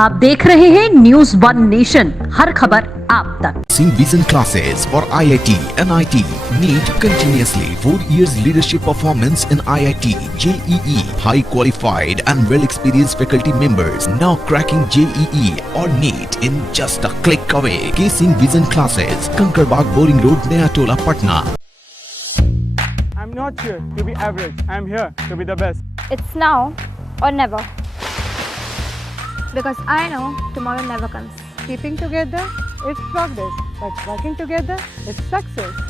आप देख रहे हैं न्यूज वन नेशन, हर खबर आप तक। Vision classes for IIT, NIT, NEET continuously 4 years leadership performance in IIT, JEE, high qualified and well experienced faculty members now cracking JEE or NEET in just a click away. K-Singh Vision classes, Kankarbaag Boring Road, Naya Tola, Patna. I'm not here to be average. I'm here to be the best. It's now or never. Because I know tomorrow never comes. Keeping together, it's progress. But working together, it's success.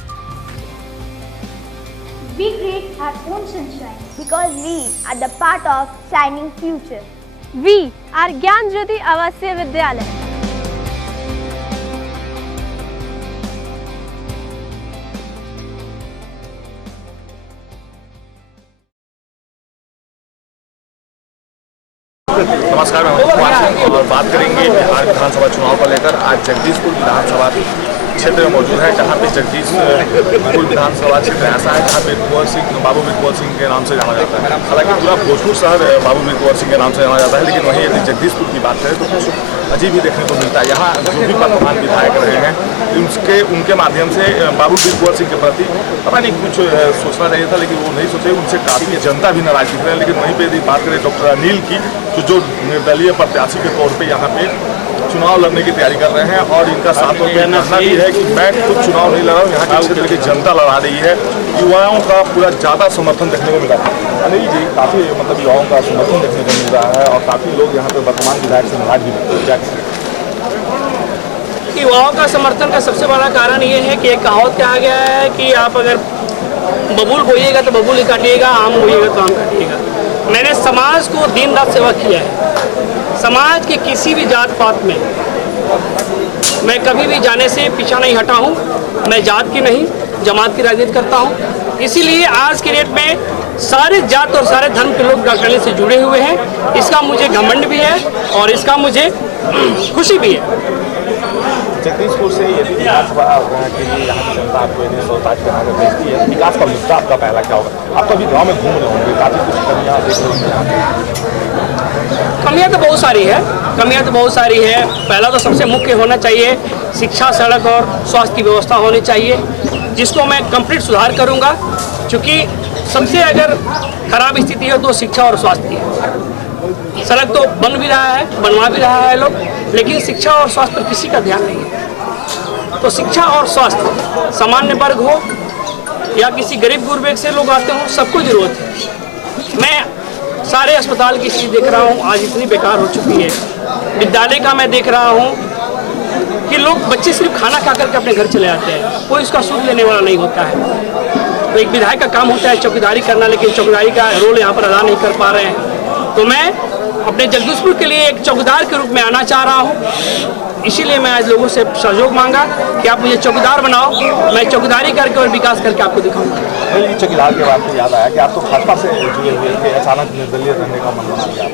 We create our own sunshine because we are the part of shining future. We are Gyan Jyoti Avasya Vidyalaya. नमस्कार, मैं अमित कुमार सिंह और बात करेंगे बिहार विधानसभा चुनाव को लेकर। आज जगदीशपुर विधानसभा क्षेत्र में मौजूद है, जहां पे जगदीशपुर विधानसभा क्षेत्र ऐसा है जहां पे बाबू कुंवर सिंह के नाम से जाना जाता है। हालांकि पूरा भोजपुर शहर बाबू कुंवर सिंह के नाम से जाना जाता है, लेकिन वहीं यदि जगदीशपुर की बात करें तो कुछ अजीब ही देखने को मिलता है। यहाँ जो भी वर्तमान विधायक रहे हैं उनके माध्यम से बाबू कुंवर सिंह के प्रति पता नहीं कुछ सोचना चाहिए था, लेकिन वो नहीं सोचे। उनसे काफ़ी जनता भी नाराज दिख रहे हैं। लेकिन वहीं पर यदि बात करें डॉक्टर अनिल की, तो जो निर्दलीय प्रत्याशी के तौर पर यहाँ पे चुनाव लड़ने की तैयारी कर रहे हैं और इनका साथ में कहना भी है कि मैं खुद चुनाव नहीं लड़ रहा हूँ, यहाँ के क्षेत्र की जनता लड़ा रही है। युवाओं का पूरा ज़्यादा समर्थन देखने को मिला है। अनिल जी, काफ़ी मतलब युवाओं का समर्थन देखने को मिल रहा है और काफ़ी लोग यहाँ पे वर्तमान विधायक से नाराज भी। युवाओं का समर्थन का सबसे बड़ा कारण ये है कि एक कहावत कहा गया है कि आप अगर बबूल बोइएगा तो बबूल ही काटिएगा, आम बोइएगा तो आम काटिएगा। मैंने समाज को दिन रात सेवा किया है। समाज के किसी भी जात पात में मैं कभी भी जाने से पीछा नहीं हटा हूँ। मैं जात की नहीं, जमात की राजनीति करता हूँ। इसीलिए आज के डेट में सारे जात और सारे धर्म के लोग डॉक्टर अनिल से जुड़े हुए हैं। इसका मुझे घमंड भी है और इसका मुझे खुशी भी है। जगदीशपुर से यदि विधानसभा के लिए यहाँ की जनता आपको यदि सोचताज बनाकर भेजती है, विकास का मुद्दा आपका पहला क्या होगा? आप कभी गाँव में घूम रहे होंगे, काफ़ी कुछ कमियाँ देख रहे होंगे। कमियाँ तो बहुत सारी है। पहला तो सबसे मुख्य होना चाहिए शिक्षा, सड़क और स्वास्थ्य की व्यवस्था होनी चाहिए, जिसको मैं कंप्लीट सुधार करूँगा। क्योंकि सबसे अगर खराब स्थिति है तो शिक्षा और स्वास्थ्य की है। सड़क तो बन भी रहा है, बनवा भी रहा है लोग, लेकिन शिक्षा और स्वास्थ्य पर किसी का ध्यान नहीं है। तो शिक्षा और स्वास्थ्य, सामान्य वर्ग हो या किसी गरीब गुरबे से लोग आते हो, सबको जरूरत है। मैं सारे अस्पताल की चीज़ देख रहा हूँ, आज इतनी बेकार हो चुकी है। विद्यालय का मैं देख रहा हूँ कि लोग बच्चे सिर्फ खाना खा करके अपने घर चले आते हैं, कोई उसका सूद लेने वाला नहीं होता है। तो एक विधायक का काम होता है चौकीदारी करना, लेकिन चौकीदारी का रोल यहाँ पर अदा नहीं कर पा रहे हैं। तो मैं अपने जगदीशपुर के लिए एक चौकीदार के रूप में आना चाह रहा हूँ। इसीलिए मैं आज लोगों से सहयोग मांगा कि आप मुझे चौकीदार बनाओ, मैं चौकीदारी करके और विकास करके आपको दिखाऊंगा। चौकीदार के बाद याद आया कि आप तो भाजपा से जुड़े हुए थे, अचानक निर्दलीय रहने का मन बना दिया।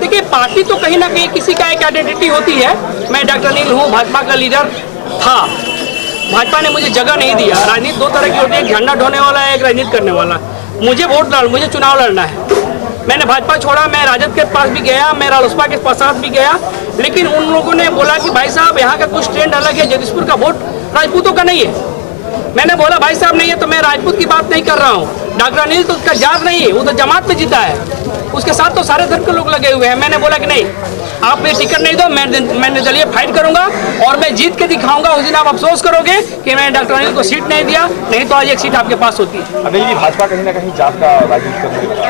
देखिए, पार्टी तो कहीं ना कहीं किसी का एक आइडेंटिटी होती है। मैं डॉक्टर अनिल हूँ, भाजपा का लीडर था। भाजपा ने मुझे जगह नहीं दिया। राजनीति दो तरह की होती है, एक झंडा ढोने वाला है, एक राजनीति करने वाला। मुझे चुनाव लड़ना है। मैंने भाजपा छोड़ा, मैं राजद के पास भी गया, मैं रालोसपा के साथ भी गया, लेकिन उन लोगों ने बोला कि भाई साहब यहाँ का कुछ ट्रेंड अलग है, जगदीशपुर का वोट राजपूतों का नहीं है। मैंने बोला भाई साहब नहीं है तो मैं राजपूत की बात नहीं कर रहा हूँ। डॉक्टर अनिल तो उसका जात नहीं है, वो तो जमात में जीता है, उसके साथ तो सारे धर्म के लोग लगे हुए हैं। मैंने बोला कि नहीं, आप मुझे टिकट नहीं दो, मैं निर्दलीय फाइट करूंगा और मैं जीत के दिखाऊंगा। उस दिन आप अफसोस करोगे कि मैंने डॉक्टर अनिल को सीट नहीं दिया, नहीं तो आज एक सीट आपके पास होती है। अनिल जी, भाजपा कहीं ना कहीं जात का राजनीति करने लगा।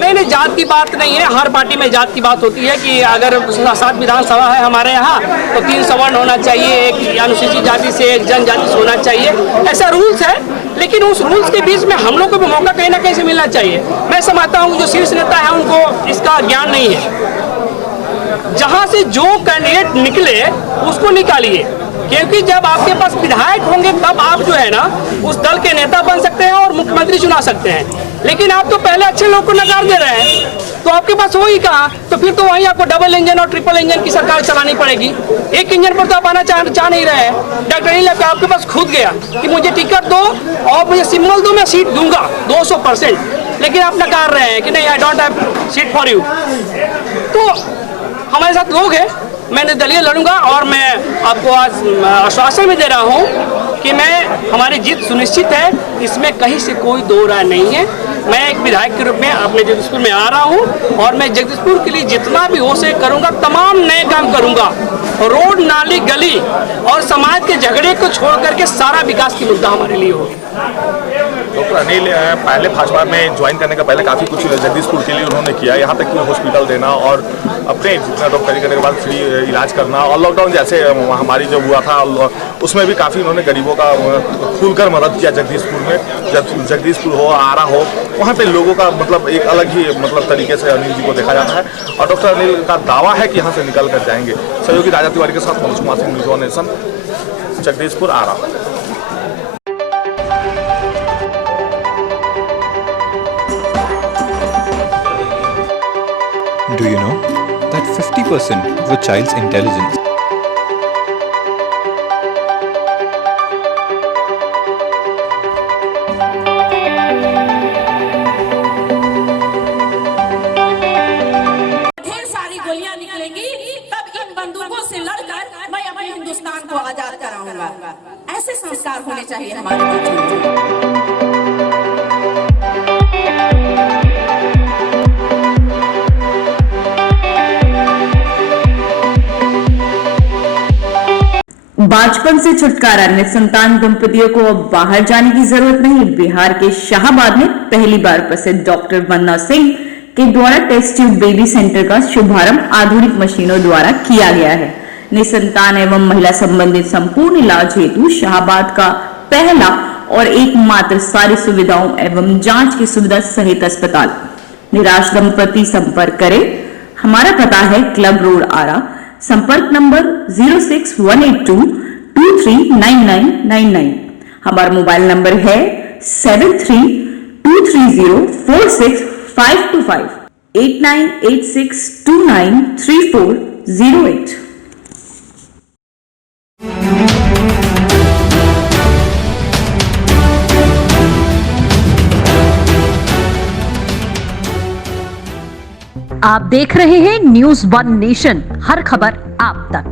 मैंने जात की बात नहीं है, हर पार्टी में जात की बात होती है कि अगर 7 विधानसभा है हमारे यहाँ तो 3 सवर्ण होना चाहिए, एक अनुसूचित जाति से, एक जनजाति से होना चाहिए, ऐसा रूल्स है। लेकिन उस रूल्स के बीच में हम लोग को भी मौका कहीं ना कहीं से मिलना चाहिए। मैं समझता हूँ जो शीर्ष नेता है उनको इसका ज्ञान नहीं है। जहाँ से जो कैंडिडेट निकले उसको निकालिए, क्योंकि जब आपके पास विधायक होंगे तब आप जो है ना उस दल के नेता बन सकते हैं और मुख्यमंत्री चुना सकते हैं। लेकिन आप तो पहले अच्छे लोग को नकार दे रहे हैं, तो आपके पास हो ही कहाँ। तो फिर तो वहीं आपको डबल इंजन और ट्रिपल इंजन की सरकार चलानी पड़ेगी। एक इंजन पर तो आप आना चाह नहीं रहे हैं। डॉक्टर अनिल आपके पास खुद गया कि मुझे टिकट दो और मुझे सिंबल दो, मैं सीट दूंगा 200%, लेकिन आप नकार रहे हैं कि नहीं, I don't have seat for you. तो हमारे साथ लोग हैं, मैं निर्दलीय लड़ूंगा और मैं आपको आज आश्वासन भी दे रहा हूं कि मैं हमारी जीत सुनिश्चित है, इसमें कहीं से कोई दो राय नहीं है। मैं एक विधायक के रूप में अपने जगदीशपुर में आ रहा हूं और मैं जगदीशपुर के लिए जितना भी हो सके करूंगा, तमाम नए काम करूंगा। रोड, नाली, गली और समाज के झगड़े को छोड़ करके सारा विकास की मुद्दा हमारे लिए होगी। डॉक्टर अनिल पहले भाजपा में ज्वाइन करने का पहले काफ़ी कुछ जगदीशपुर के लिए उन्होंने किया, यहाँ तक कि हॉस्पिटल देना और अपने जितना डॉक्टरी करने के बाद फ्री इलाज करना, और लॉकडाउन जैसे महामारी जो हुआ था उसमें भी काफ़ी उन्होंने गरीबों का खुलकर मदद किया। जगदीशपुर में जब जगदीशपुर हो, आरा हो, वहाँ पे लोगों का मतलब एक अलग ही मतलब तरीके से अनिल जी को देखा जाता है और डॉक्टर अनिल का दावा है कि यहाँ से निकल कर जाएंगे। सहयोगी राजा तिवारी के साथ Manoj Kumar Singh, news one nation, Jagdishpur, Ara. Do you know that 50% of a child's intelligence ढेर सारी गोलियां निकलेंगी, तब इन बंदूकों से लड़कर मैं अपने हिंदुस्तान को आजाद कराऊंगा। ऐसे संस्कार होने चाहिए हमारे बच्चों में। बाजपन से छुटकारा, निसंतान दंपतियों को अब बाहर जाने की जरूरत नहीं। बिहार के शाहाबाद में पहली बार प्रसिद्ध डॉक्टर वंदना सिंह के द्वारा टेस्ट ट्यूब बेबी सेंटर का शुभारंभ आधुनिक मशीनों द्वारा किया गया है। निसंतान एवं महिला संबंधित संपूर्ण इलाज हेतु शाहाबाद का पहला और एकमात्र सारी सुविधाओं एवं जांच की सुविधा सहित अस्पताल। निराश दंपति संपर्क करें। हमारा पता है क्लब रोड, आरा। संपर्क नंबर 06182 239999। हमारा मोबाइल नंबर है 7323046525 8986293408। आप देख रहे हैं न्यूज़ वन नेशन, हर खबर आप तक।